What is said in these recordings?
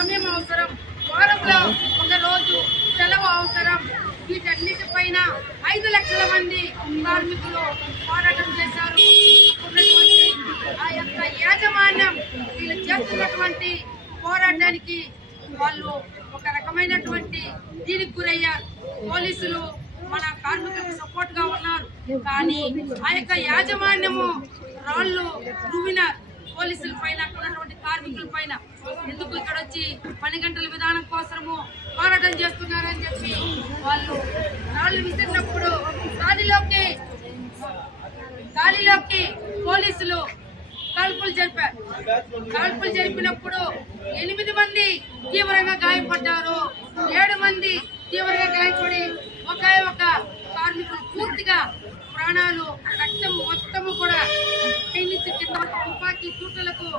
సమయం అవసరం, వారంలో ఒక రోజు సెలవు అవసరం. వీటన్నిటిపైన 5 లక్షల మంది కార్మికులు పోరాటం చేశారు. ఉన్నటువంటి ఆ యొక్క యాజమాన్యం వీళ్ళు చేస్తున్నటువంటి పోరాటానికి వాళ్ళు ఒక రకమైనటువంటి దీనికి గురయ్యారు. పోలీసులు మన కార్మికులకు సపోర్ట్ గా ఉన్నారు, కానీ ఆ యొక్క యాజమాన్యము రాళ్ళు రువినారు పోలీసుల పైన, ఉన్నటువంటి కార్మికుల పైన. ఎందుకు ఇక్కడ వచ్చి 12 గంటల విధానం కోసము పోరాటం చేస్తున్నారని చెప్పి వాళ్ళు రాళ్ళు విసిరినప్పుడు గాలిలోకి పోలీసులు కాల్పులు జరిపారు. కాల్పులు జరిపినప్పుడు 8 మంది తీవ్రంగా గాయపడ్డారు. 7 మంది తీవ్రంగా గాయపడి ఒక కార్మికులు పూర్తిగా ప్రాణాలు, రక్తం మొత్తము కూడా తుపాకీ తూటలకు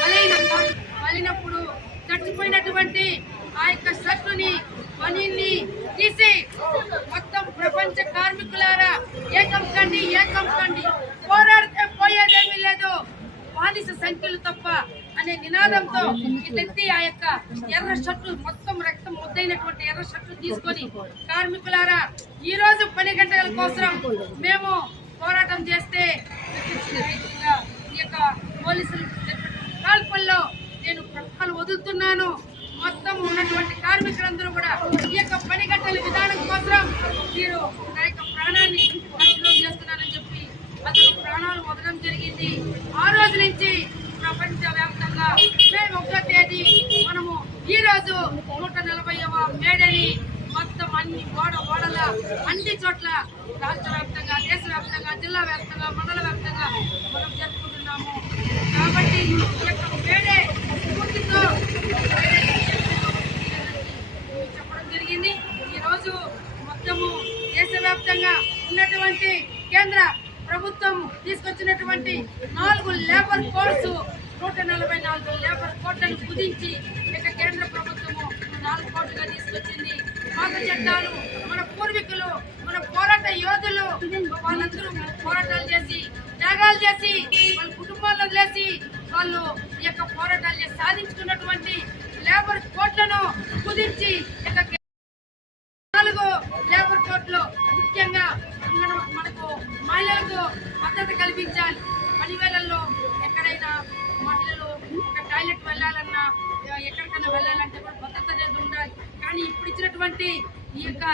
బలైనప్పుడు చచ్చిపోయినటువంటి ఆ యొక్క షర్టుని పనిని తీసి మొత్తం ప్రపంచ కార్మికులారా ఏకం కండి పోరాడితే పోయేదేమీ లేదు, బానిస సంఖ్యలు తప్ప అనే నినాదంతో ఇటెత్తి ఆ యొక్క ఎర్ర షర్టు, మొత్తం రక్తం ముద్దైనటువంటి ఎర్ర షర్టు తీసుకొని కార్మికులారా ఈ రోజు 12 గంటల కోసం మేము పోరాటం చేస్తే ఈ యొక్క పోలీసులు కాల్పుల్లో నేను ప్రాణాలు వదులుతున్నాను. మొత్తం ఉన్నటువంటి కార్మికులందరూ కూడా ఈ యొక్క 12 గంటల విధానం కోసం మీరు నా యొక్క ప్రాణాన్ని చేస్తున్నానని చెప్పి అతను ప్రాణాలు వదలడం జరిగింది. ఆ రోజు నుంచి ప్రపంచ వ్యాప్తంగా మే 1వ తేదీ మనము ఈ రోజు 140వ మేడని మొత్తం అన్ని ఓడల అన్ని చోట్ల రాష్ట్ర వ్యాప్తంగా, దేశ వ్యాప్తంగా, జిల్లా వ్యాప్తంగా, మండల వ్యాప్తంగా మనం జరుపుకుంటున్నాము. కాబట్టి ఈ యొక్క మేడే స్ఫూర్తితో చెప్పడం జరిగింది. ఈరోజు మొత్తము దేశవ్యాప్తంగా ఉన్నటువంటి కేంద్ర ప్రభుత్వం తీసుకొచ్చినటువంటి 4 లేబర్ కోడ్స్, 144 లేబర్ కోడ్లను కుదించి ఇక కేంద్ర ప్రభుత్వము 4 కోడ్లుగా తీసుకొచ్చింది. పాత చట్టాలు మన పూర్వీకులు, మన పోరాట యోధులు వాళ్ళందరూ పోరాటాలు చేసి, త్యాగాలు చేసి, వాళ్ళ కుటుంబాలను వదిలేసి వాళ్ళు ఈ యొక్క పోరాటాలు చేసి సాధించుకున్నటువంటి లేబర్ కోడ్లను కుదించి ఇక 4 లేబర్ కోడ్లు ముఖ్యంగా మనకు మహిళలకు భద్రత కల్పించాలి. పని వేళల్లో ఎక్కడైనా మహిళలు ఒక టాయిలెట్ వెళ్ళాలన్నా, ఎక్కడికైనా వెళ్ళాలంటే కూడా భద్రత అనేది ఉండాలి. కానీ ఇప్పుడు ఇచ్చినటువంటి ఈ యొక్క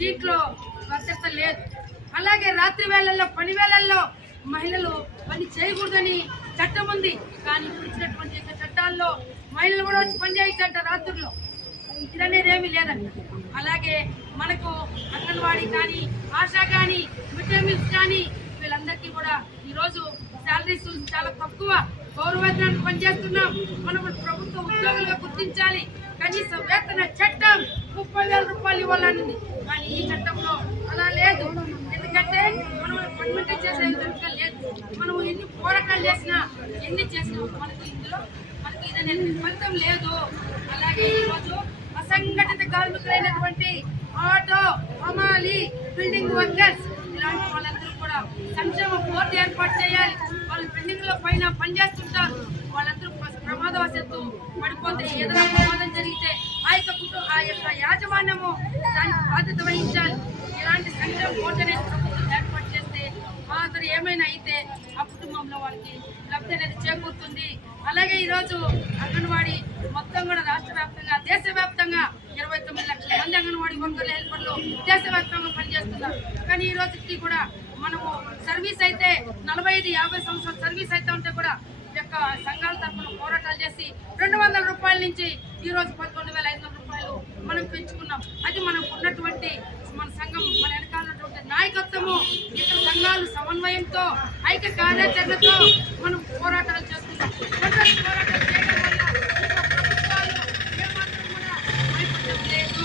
దీంట్లో భద్రత లేదు. అలాగే రాత్రి వేళల్లో, పని వేళల్లో మహిళలు పని చేయకూడదని చట్టం ఉంది, కానీ ఇప్పుడు ఇచ్చినటువంటి చట్టాల్లో మహిళలు కూడా వచ్చి పని చేయొచ్చంట రాత్రుల్లో. ఇదనేది ఏమీ లేదండి. అలాగే మనకు అంగన్వాడీ కానీ, ఆశా కానీ, మిడ్ డే మీల్స్ కానీ వీళ్ళందరికీ కూడా ఈరోజు శాలరీస్ చాలా తక్కువ, గౌరవేతనానికి పనిచేస్తున్నాం. మనం ప్రభుత్వ ఉద్యోగులుగా గుర్తించాలి. కనీస వేతన చట్టం 30,000 రూపాయలు ఇవ్వాలనింది, కానీ ఈ చట్టంలో అలా లేదు. ఎందుకంటే మనం పర్మనెంట్ చేసే విధంగా లేదు. మనం ఎన్ని పోరాటాలు చేసినా, మనకి ఇందులో ఇదనేది ఫలితం లేదు. అలాగే ఈరోజు అసంఘటిత కార్మికులైనటువంటి ఆటో, హమాలి, బిల్డింగ్ వర్కర్స్ ఇలాంటి వాళ్ళందరూ కూడా సంక్షేమ బోర్డు ఏర్పాటు చేయాలి. వాళ్ళు బిల్డింగ్ లో పైన పనిచేస్తుంటారు. వాళ్ళందరూ ప్రమాదవశాత్తు పడిపోతే, ఏదైనా ప్రమాదం జరిగితే ఆ యొక్క యాజమాన్యము దానికి బాధ్యత వహించాలి. ఇలాంటి సంక్షేమ బోర్డు అనేది ప్రభుత్వం ఏర్పాటు చేస్తే అతను ఏమైనా అయితే ఆ కుటుంబంలో వాళ్ళకి లబ్ధి అనేది చేకూరుతుంది. అలాగే ఈరోజు అంగన్వాడీ మొత్తం కూడా రాష్ట్ర వ్యాప్తంగా, దేశవ్యాప్తంగా 29 లక్షల మంది అంగన్వాడీ వర్కర్లు, హెల్పర్లు దేశవ్యాప్తంగా పనిచేస్తున్నారు. కానీ ఈ రోజుకి కూడా మనము సర్వీస్ అయితే 45-50 సంవత్సరాల సర్వీస్ అయితే ఉంటే కూడా యొక్క సంఘాల తరఫున పోరాటాలు చేసి 200 రూపాయల నుంచి ఈ రోజు 11,500 రూపాయలు మనం పెంచుకున్నాం. అది మనకు ఉన్నటువంటి మన సంఘం, మన వెనకాలన్నటువంటి నాయకత్వము, ఇతర సంఘాలు సమన్వయంతో, ఐక్య కార్యాచరణతో మనం పోరాటాలు చేస్తున్నాం. పోరాటాలు చేయడం వల్ల ప్రభుత్వాలు ఏమాత్రం కూడా భయపడటం లేదు.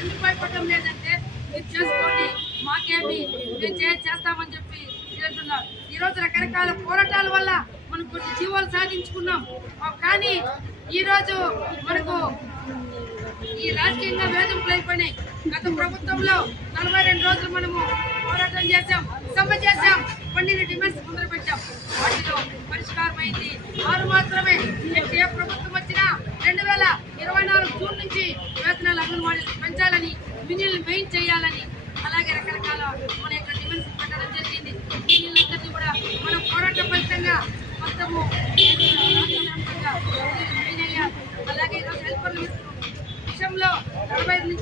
ఎందుకు భయపడటం లేదంటే, మీరు చేసుకోండి, మాకేమి మేము చేస్తామని చెప్పి అంటున్నారు. ఈ రోజు రకరకాల పోరాటాల వల్ల మనం కొన్ని జీవాలు సాధించుకున్నాం. కానీ ఈ రోజు మనకు ఈ రాజకీయంగా వేధింపులు అయిపోయినాయి. గత ప్రభుత్వంలో 42 రోజులు మనము పోరాటం చేశాం, సమ్మె చేశాం, 12 డిమాండ్స్ ముందర పెట్టాం. వాటిలో పరిష్కారం అయింది 6 మాత్రమే. ఏ ప్రభుత్వం వచ్చినా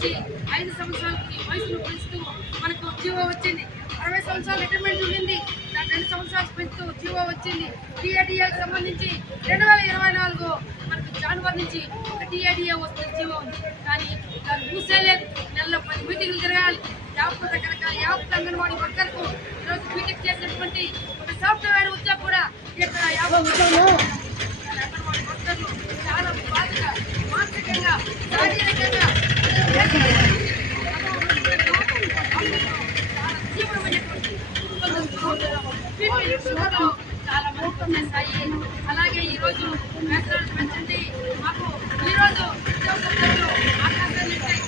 నుంచి 5 సంవత్సరాలకి వయసును పెంచుతూ మనకు జీవో వచ్చింది. 60 సంవత్సరాలు రిటైర్మెంట్ ఉండింది, దాని 2 సంవత్సరాలు పెంచుతూ జీవో వచ్చింది. టీఏడీఏకి సంబంధించి 2024 మనకు జనవరి నుంచి ఒక టీఏడీఏ వస్తుంది జీవో ఉంది, కానీ దాన్ని చూసేలేదు. నెలలో 10 మీటింగ్లు తిరగాలి. యాప్ రకరకాల యాప్ అంగన్వాడీ వర్కర్కు ఈరోజు మీటింగ్ చేసినటువంటి ఒక సాఫ్ట్వేర్ ఉద్యోగం కూడా ఇక్కడ 50 అంగన్వాడీ వర్కర్లు చాలా బాధగా, మానసికంగా, శారీరకంగా చాలా మంది చేస్తాయి. అలాగే ఈరోజు వేతనాలు పెంచండి, మాకు ఈరోజు ఉద్యోగస్తులు ఆకాశాన్ని ఉంటాయి,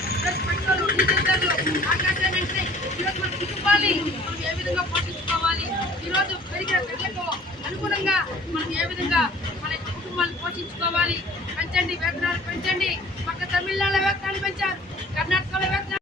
పెట్రోలు డీజిల్ ధరలు ఆకాశాన్ని ఉంటాయి. ఈరోజు మన కుటుంబాన్ని మనం ఏ విధంగా పోషించుకోవాలి, ఈరోజు పెరిగిన ధరలకు అనుగుణంగా మనం ఏ విధంగా మన కుటుంబాన్ని పోషించుకోవాలి. పెంచండి, వేతనాలు పెంచండి. పక్క తమిళనాడులో వేతనాలు పెంచారు, కర్ణాటకలో వేతనాలు